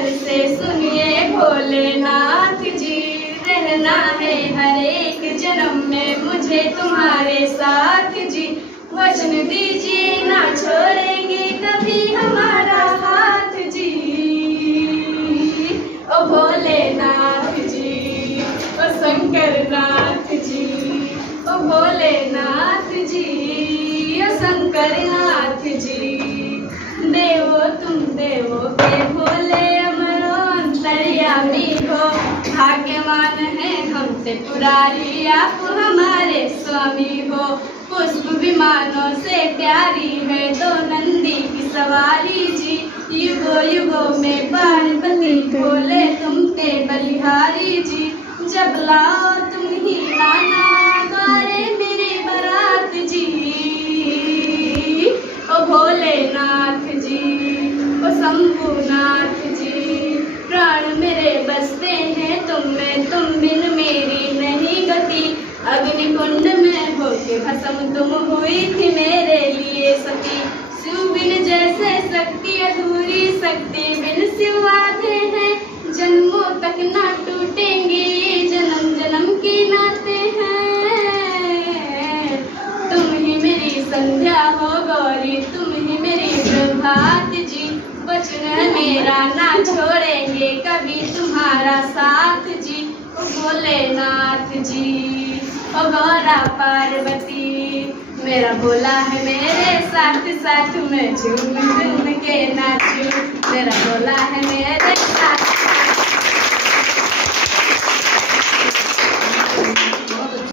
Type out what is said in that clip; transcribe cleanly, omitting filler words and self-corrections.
शंकर से सुनिए भोलेनाथ जी, रहना है हर एक जन्म में मुझे तुम्हारे साथ जी। वचन दीजिए ना छोड़ेंगे कभी हमारा हाथ जी। ओ भोलेनाथ जी, ओ शंकर नाथ जी, ओ भोलेनाथ जी, ओ शंकर नाथ जी। देवो तुम देवो के भोले अमरो अंतर्यामी हो, भाग्यवान है हम त्रिपुरारी आप हमारे स्वामी हो। पुष्प विमानों से प्यारी है दो नंदी की सवारी जी, युगो युगो में पार्वती भोले तुम पे बलिहारी जी। जब लाओ तुम ही लाना द्वारे मेरी बारात जी। ओ भोलेनाथ जी, ओ शंभुनाथ जी, प्राण मेरे बसते हैं तुम में, तुम बिन मेरी नहीं गति। अग्निकुंड में होके भस्म तुम हुई थी मेरे लिए सती। शिव बिन जैसे शक्ति अधूरी शक्ति, बिन शिव आधे हैं जन्मों तक ना टूटेंगे, जन्म जन्म के नाते हैं। तुम ही मेरी संध्या हो गौरी, तुम ही मेरी प्रभात जी। वचन है मेरा ना छोड़ेंगे कभी तुम्हारा साथ जी। ओ भोलेनाथ जी, ओ गौरा पार्वती, मेरा भोला है मेरे साथ साथ मैं झूम झूम के नाचूं। मेरा भोला है मेरे साथ